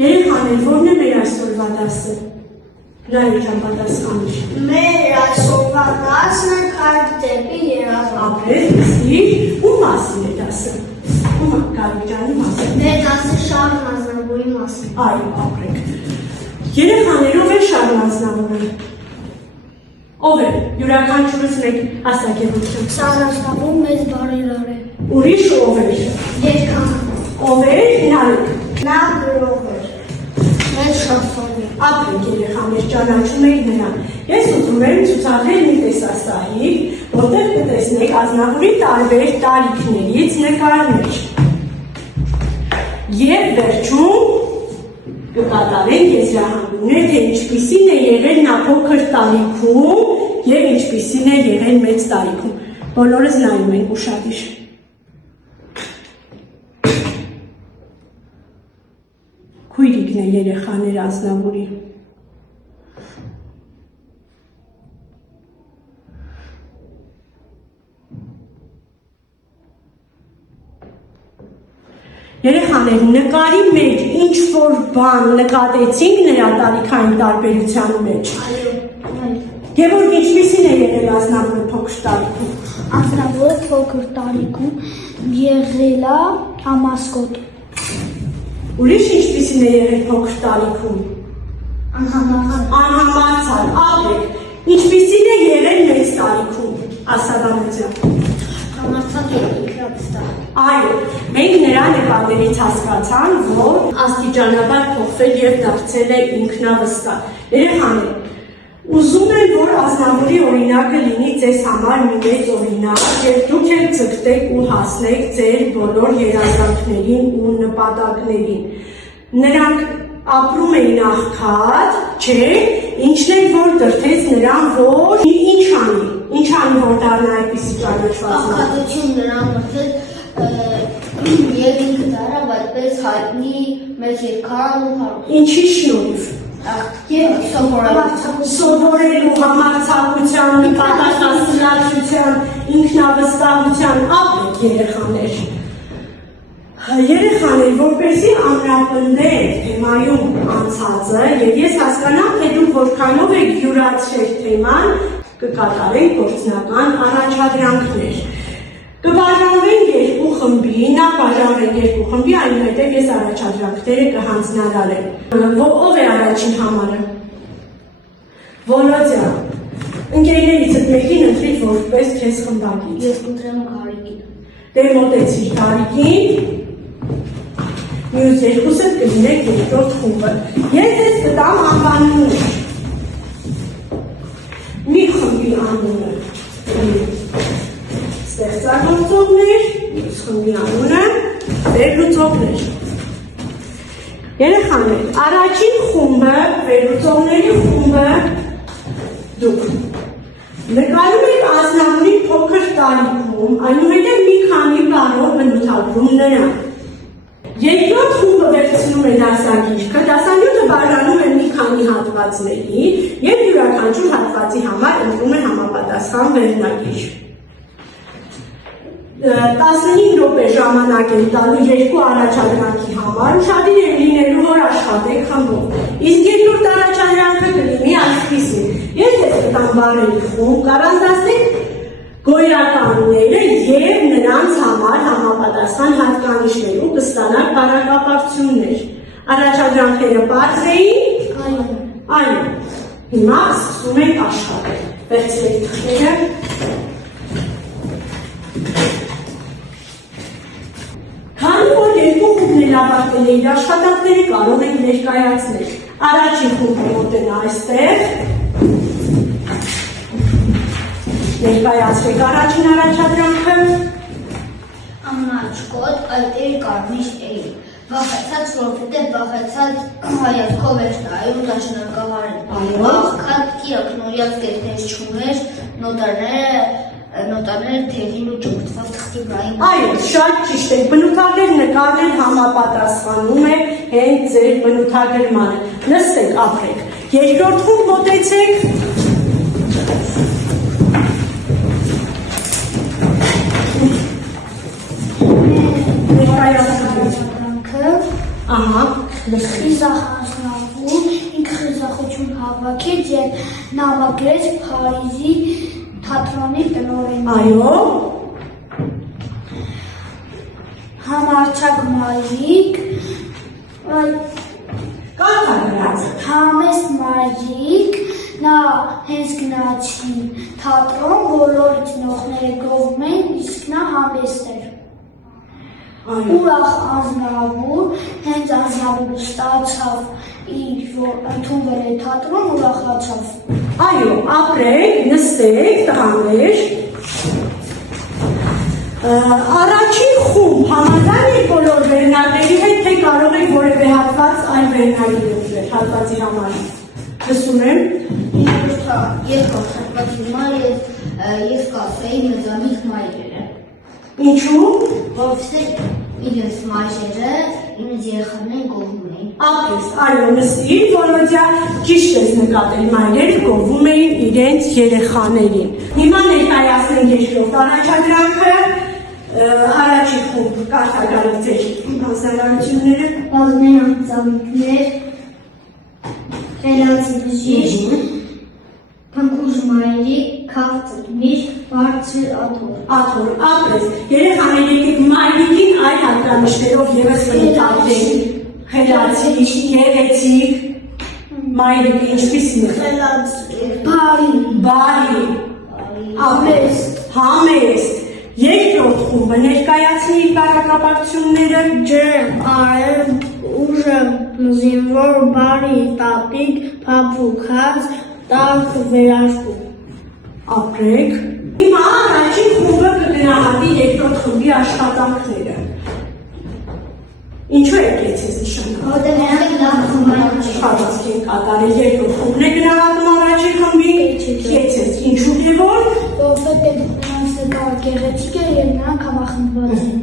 Երեխաներ, ո՞րն է մեր այսօրվա դասը։ Նայեք պատասխանիր։ Մեր այսօրվա դասն է քայլ դեպի երազանք։ Ապրես, իսկ ում մասին է դասը։ Ում Գարուջանի մասին։ Մեր դասը Շարլ Ազնավուրի մասին։ Այո, ապրեք։ Երեխաներով է Շարլ Ազնավուրը։ Ով է, յուրաքանչյուրս մեկ աստղագետություն։ Շարլ Ազնավուրը մեծ բարերար է։ Ուրիշ ով է։ Երգան։ Ով է, նայեք։ Նա գրող է։ Մեծ շախտորի։ Ապրեք երեխաներ, ճանաչում եք նրան։ Ես ուզում եմ ցուցադրել մի տեսասահիկ, որտեղ կտեսնեք Ազնավուրի տարբեր տարիքներից նկարներ։ Եվ վերջում կկատարենք եզրահանգումներ, թե ինչպիսին է եղել նա փոքր տարիքում եւ ինչպիսին է եղել մեծ տարիքում։ Բոլորս նայում ենք ուշադիր։ Քույրիկն է երեխաներ Ազնավուրի։ Երեխաներ, նկարի մեջ ինչ-որ բան նկատեցինք նրա տարիքային տարբերության մեջ։ Գևորգ, ինչպիսին է եղել Ազնավուրը փոքր տարիքում։ Ազնավուրը փոքր տարիքում եղել է համասկոտ։ Ուրիշ ինչպիսին է եղել փոքր տարիքում։ Անհամարձակ, ապրեք։ Ինչպիսին է եղել մեծ տարիքում, Ասադամության։ Համարձակ է ինքնավստահ։ Այո, մենք նրա նկարներից հասկացան, որ աստիճանաբար փոխվել եւ դարձել է ինքնավստահ։ Երեխաներ, ուզում եմ, որ Ազնավուրի օրինակը լինի ձեզ համար մի մեծ օրինակ, եւ դուք էլ ձգտեք ու հասնեք ձեր բոլոր երազանքներին ու նպատակներին։ Նրանք ապրում էին աղքատ, չէ, ինչն է որ դրթեց նրան, որ ինչ անի, որ դառնա այդպիսի ճանաչված։ Աղքատություն նրան մտել եւ ինքը դարավ այդպես հայտնի մեծ երգան ու հարկ։ Ինչի շնորհիվ։ Եվ Սովորելու համարձակության, նպատակասլացության, ինքնավստահության, ապրեք երեխաներ։ Երեխաներ, որպեսզի ամրապնդեք թեմայում անցածը եւ ես հասկանամ, թե դուք որքանով եք յուրացրել թեման, կկատարենք գործնական առաջադրանքներ։ Կբաժանվենք երկու խմբի, նա բաժանվենք երկու խմբի, այնուհետև ես առաջադրանքները կհանձնարարեմ։ Ով է առաջին համարը։ Վոլոդյա, ընկերներիցդ մեկին ընտրիր որպես քեզ խմբակից։ ես կընտրեմ Գարիկին։ Դե մոտեցիր Գարիկին, մյուս երկուսը կլինեք երկրորդ խումբը։ Ես ձեզ կտամ անվանումներ։ Մի խմբի անունը ստեղծագործողներ, մյուս խմբի անունը վերլուծողներ։ Երեխաներ, առաջին խումբը, վերլուծողների խումբը դուք նկարում եք Ազնավուրի փոքր տարիքում, այնուհետև մի քանի բառով բնութագրում նրան։ Երկրորդ խումբը վերցնում է դասագիրքը, դասագիրքը բաժանում է մի քանի հատվածների եւ յուրաքանչյուր հատվածի համար ընտրում է համապատասխան վերնագիր։ 15 րոպե ժամանակ են տալու երկու առաջադրանքի համար, ուշադիր են լինելու, որ աշխատեք խմբով։ Իսկ երկրորդ առաջադրանքը կլինի այսպիսին. ես ձեզ կտամ բառերի խումբ, կառանձնացնեք գոյականները եւ նրանց համար համապատասխան հատկանիշներ ու կստանաք բառակապակցություններ։ Առաջադրանքները բարձր էին։ Այո։ Հիմա սկսում ենք աշխատել։ Վերցրեք թղթերը։ Քանի որ երկու խումբն ավարտել են իր աշխատանքները, կարող եք ներկայացնել։ Առաջին խումբը մոտենա այստեղ։ Ներկայացրեք առաջին առաջադրանքը։ Ամնաչկոտ այդեր կարմիշտ էին։ Վախեցած, որովհետև վախեցած հայացքով էր նայում դաշնակահարին։ Աղքատ կիակ նորյակ կետներ չուներ, նոտարները թևին ու ճգտված թղթի վրային։ Այո, շատ ճիշտ է, բնութագրեր նկարել համապատասխանում է հենց ձեր բնութագրմանը։ Նստեք, ապրեք։ Երկրորդ խումբ մոտեցեք։ Ահա, Խիզախ Ազնավուրը ինքը խիզախություն հավաքեց եւ նամակեց Փարիզի թատրոնի տնօրենին։ այո, Համարցակ Մարիկ, կարգավորած։ Համեստ Մարիկ, նա հենց գնացին թատրոն, բոլոր ծնողները գովում էին, իսկ նա համեստ էր։ Ուրախ Ազնավուր, հենց Ազնավուրը ստացավ իր, որ ընդունվել է թատրոն, ուրախացավ։ Այո, ապրեք, նստեք, տղաներ։ Առաջին խումբ համաձայն եք բոլոր վերնագրերի հետ, թե կարող եք որևէ հատված այլ վերնագրի ուզել, հատվածի համար։ Լսում եմ։ Երկրորդ հատվածի համար ես կասեի մեծամիտ մայրերը։ Ինչու՞։ Որովհետև իրենց մայրերը իրենց երեխաներին գովում էին։ Ապրես, այո, նստիր, Վոլոդյա, ճիշտ ես նկատել, մայրերը գովում էին իրենց երեխաներին։ Հիմա ներկայացնենք երկրորդ առաջադրանքը, առաջին խումբ կարդալով ձեր մասնագիտությունները։ Բազմերան ծաղիկներ, խելացի բժիշկ, փնքուժ մայրիկ, քաղցր միշտ, բարձր աթոռ։ Աթոռ, ապրես, երեխաներ եկեք մայրիկին այլ հատկանիշներով ևս խնդրեք։ Խելացի, գեղեցիկ, մայրիկը ինչպիսին է։ Բարի, Բարի, համեստ, համեստ, երկրորդ խումբը ներկայացնի իր բառակապակցությունները։ ջերմ, արև, ուժը, զինվոր, բարի, տատիկ, փափուկ, հաց, տաք, վերարկու։ Ապրեք։ Հիմա առաջին խումբը կգնահատի երկրորդ խմբի աշխատանքները։ Ինչու եք ես նշանակում։ Որտեղ նրանք լավ խմբային Աշխատանք են կատարել երկրորդ խումբն է գնահատում առաջին խմբի։ Քեցես, ինչու է որ։ որովհետև նրանց նկարը գեղեցիկ է եւ նրանք համախմբված են։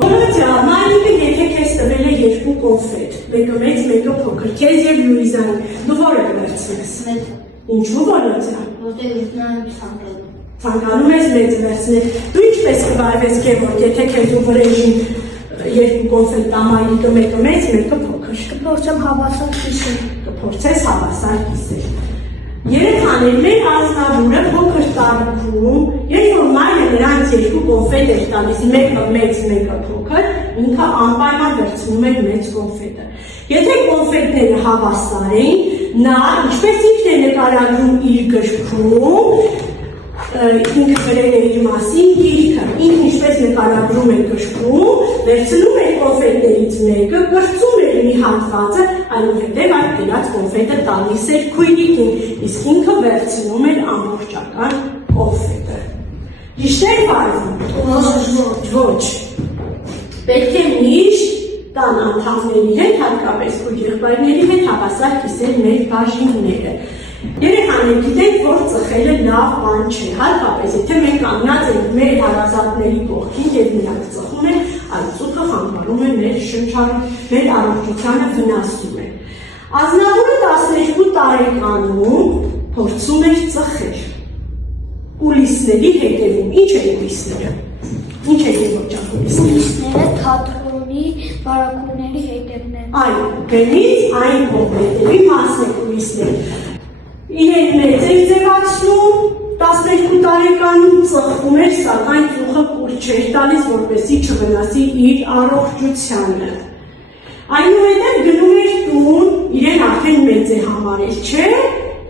Վոլոդյա, մայրիկը եթե քեզ տվել է երկու կոնֆետ, մեկը մեծ, մեկը փոքր, քեզ եւ Լուիզային, դու որը կվերցնես։ Մեծ, Ինչու Վոլոդյա։ որտեղ նրանք ցանկանում։ Ցանկանում ես մեծ վերցնել։ Դու ինչպես կվարվես Գևորգ, եթե քեզ ու վրեժին երկու կոնֆետ տա մայրիկը մեկը մեծ, մեկը փոքր։ Կփորձեմ հավասար կիսել։ Կփորձես հավասար կիսել։ Երեխաներ, մեր Ազնավուրը փոքր տարիքում, երբ որ մայրը նրանց երկու կոնֆետ էր տալիս, մեկը մեծ, մեկը փոքր, ինքը անպայման վերցնում էր մեծ կոնֆետը։ Եթե կոնֆետները հավասար էին, նա ինչպես ինքն է նկարագրում իր գրքում, ինքը գրել է իր մասին գիրքը, ինքն ինչպես նկարագրում է գրքում, վերցնում է կոնֆետներից մեկը, կրծում է մի հատվածը, այնուհետև այդ գրած կոնֆետը տալիս էր քույրիկին, իսկ ինքը վերցնում էր ամբողջական կոնֆետը։ Ճիշտ է բառը։ Ոչ։ Պետք է միշտ տան անդամների հետ, հատկապես քույր եղբայրների հետ հավասար կիսել մեր բաժինները։ Երեխաներ, գիտեք, որ ծխելը լավ բան չէ, հատկապես եթե մենք կանգնած ենք մեր հարազատների կողքին եւ նրանք ծխում են, այդ ծուխը խանգարում է մեր շնչառը, մեր առողջությանը վնասում է։ Ազնավուրը 12 տարեկանում փորձում էր ծխել ուլիսների հետևում։ Ինչ է ուլիսները։ Ինչ է Գևորգ ուլիսները։ Ուլիսները թատրոնի բարակուների հետևն են։ Այո, բեմից այն կողմերի մասն է ուլիսները։ Իրեն մեծ էր ձևացնում, 12 տարեկանում ծխում էր, սակայն ծուխը կուր չէր տալիս, որպեսզի չվնասի իր առողջությանը։ Այնուհետև գնում էր տուն, իրեն արդեն մեծ է համարել, չէ,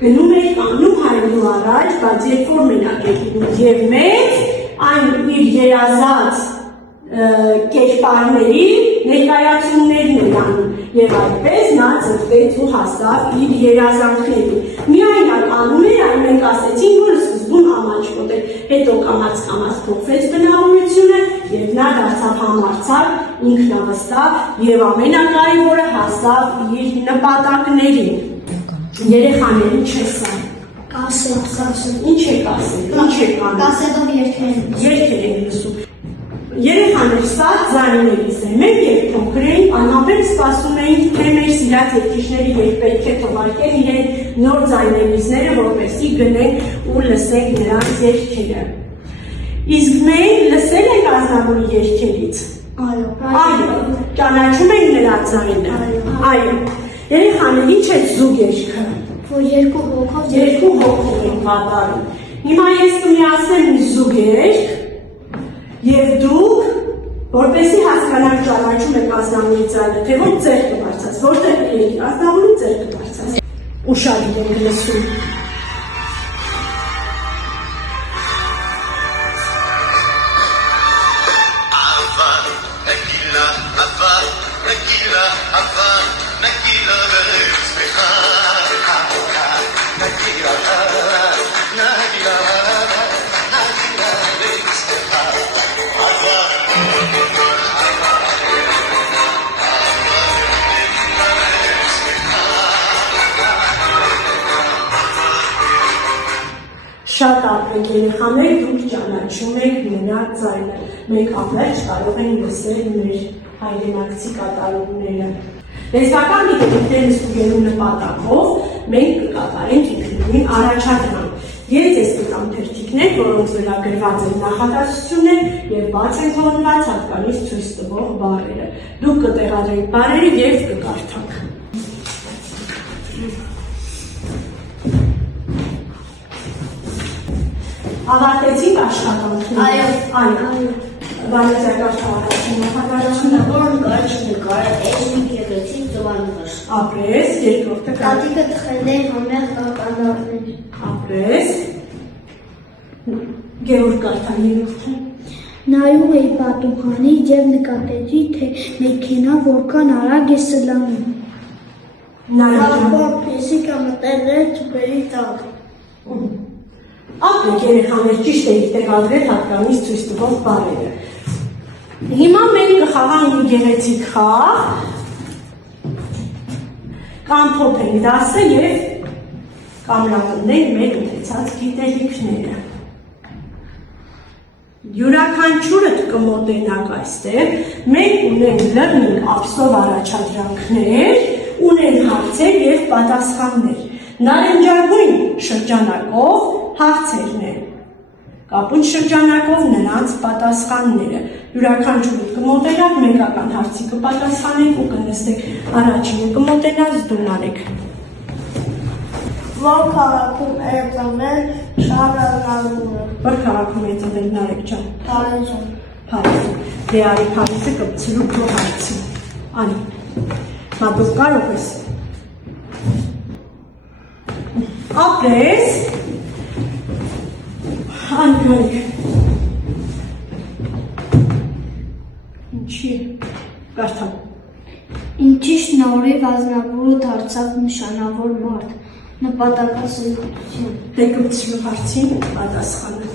գնում էր կանգնում հայելու առաջ, բայց երբ որ մենակ էր լինում եւ մեծ, այն իր երազած կերպարների ներկայացումներն էր անում եւ այդպես նա ծնվեց ու հասավ իր երազանքներին։ Միայն նա անում էր, այն մենք ասեցին, որ սկզբում ամաչկոտ էր, հետո կամաց փոխվեց բնավորությունը եւ նա դարձավ համարձակ, ինքնավստահ եւ ամենակարևորը հասավ իր նպատակներին։ Երեխաներ, ինչ է սա։ Կասետ, Ինչ է կասել, ինչ է անում։ Կասետով Երգեր են լսում։ Երեխաներ, սա ձայներից է, մենք երբ փոքր էինք, անհապեր սպասում էինք, թե մեր սիրած երգիչները երբ պետք է թողարկեն իրեն նոր ձայներիցները, որպեսզի գնենք ու լսենք նրանց երգերը։ Իսկ մենք լսել ենք Ազնավուրի երգերից, Այո, ճանաչում եք նրա ձայնը։ Այո։ Երեխաներ, ինչ է զուգ երգը։ Որ երկու հոգով Երկու հոգով են կատարում։ Հիմա ես կմիացնեմ մի զուգ երգ, եւ դուք, որպեսզի հասկանաք ճանաչում եք ազնավուրի ձայնը, թե որ ձեռք կբարձրաց, որտեղ եք ազնավուրի ձեռք կբարձրաց։ Ուշադիր եք լսում։ Շատ ապրեք երեխաներ, դուք ճանաչում եք նրա ձայնը։ Մենք ամբողջ կարող ենք լսել մեր հայրենակցի կատարումները։ Լեզվական գիտելիքներն ստուգելու նպատակով մենք կկատարենք ինքնուրույն առաջադրանք։ Ես ձեզ կտամ թերթիկներ, որոնց վրա գրված են նախադասություններ եւ բաց են թողնված հատկանիշ ցույց տվող բառերը։ Դուք կտեղադրեք բառերը եւ կկարդաք։ Ավարտեցինք աշխատանքները։ Այո։ Վարդյակաշ առաջին նախադասությունը Որն կարճ նկարը էջնիկ եղեցին ծովանվաշ։ ապրես, երկրորդը Տատիկը տխել է համեղ կանարներ։ ապրես։ Գևորգ կարդան երրորդը։ Նայում էի պատուհանի եւ նկատեցի, թե մեքենա որքան արագ է սլանում։ Նայում։ Փեսիկը մտել է ծուպերի տակ։ Ապրեք երեխաներ, ճիշտ եք տեղադրել հատկանիշ ցույց տվող բառերը։ Հիմա մենք կխաղանք մի գեղեցիկ խաղ, կամփոփենք դասը եւ կամրապնդենք մեր ունեցած գիտելիքները։ Յուրաքանչյուրդ կմոտենաք այստեղ, մենք ունենք լրնիկ ափսով առաջադրանքներ, ունենք հարցեր եւ պատասխաններ։ Նարնջագույն շրջանակով հարցերն են, կապույտ շրջանակով նրանց պատասխանները։ Յուրաքանչյուրդ կմոտենաք, մեկական հարցի կպատասխանեք ու կնստեք, առաջինը կմոտենաք, դունարեք։ Որ քաղաքում է ծնվել Շարալարունը։ Որ քաղաքում է ծնվել Նարեկ ջան։ Փարիզում։ Փարիզում։ Դե արի Փարիզը կպցրու քո հարցը։ Անի։ Մա դու կարող ես։ Ապրես։ Անկարի։ Ինչի։ Կարդամ։ Ինչի շնորհիվ Ազնավուրը դարձավ նշանավոր մարդ, նպատակասիրություն։ Դե կպցրու հարցին պատասխանը։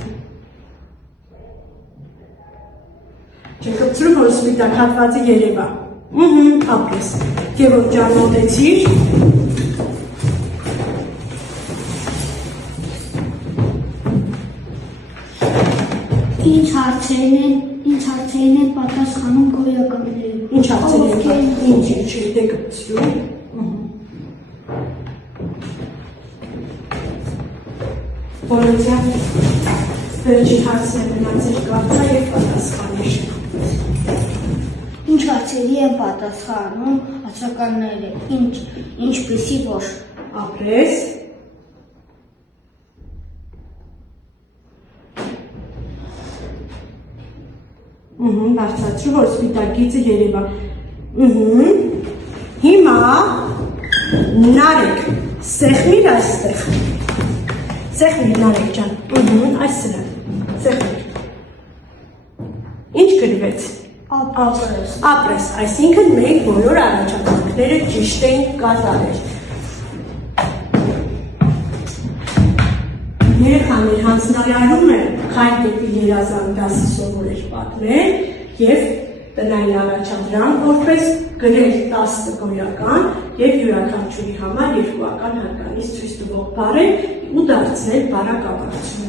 Չէ կպցրու, որ սպիտակ հատվածը երևա։ Ապրես։ Գևորգ ջան մոտեցիր։ Ինչ հարցերին են պատասխանում գոյականները։ Ինչ հարցեր են, ինչ դե կպցրու։ Որոնցյա վերջին հարցը մնացել կարծա եւ պատասխանիր։ Ինչ հարցերի են պատասխանում ասականները, ինչպեսի որ Ապրես։ Բարձրացրու, որ սպիտակ գիծը երևա։ Հիմա Նարեկ, սեղմիր այստեղ։ Սեղմիր Նարեկ ջան։ Այս սրա։ Սեղմիր։ Ինչ գրվեց։ ապրես։ Ապրես, այսինքն մենք բոլոր առաջադրանքները ճիշտ ենք կատարել։ Երեխաներ հանձնարարում է քայլ դեպի երազան դասի սովորել պատմել եւ տնային առաջադրանք որպես գրել 10 տգոյական եւ յուրաքանչյուրի համար 2-ական հատկանիշ ցույց տվող բառեր ու դարձնել բառակապակցություն։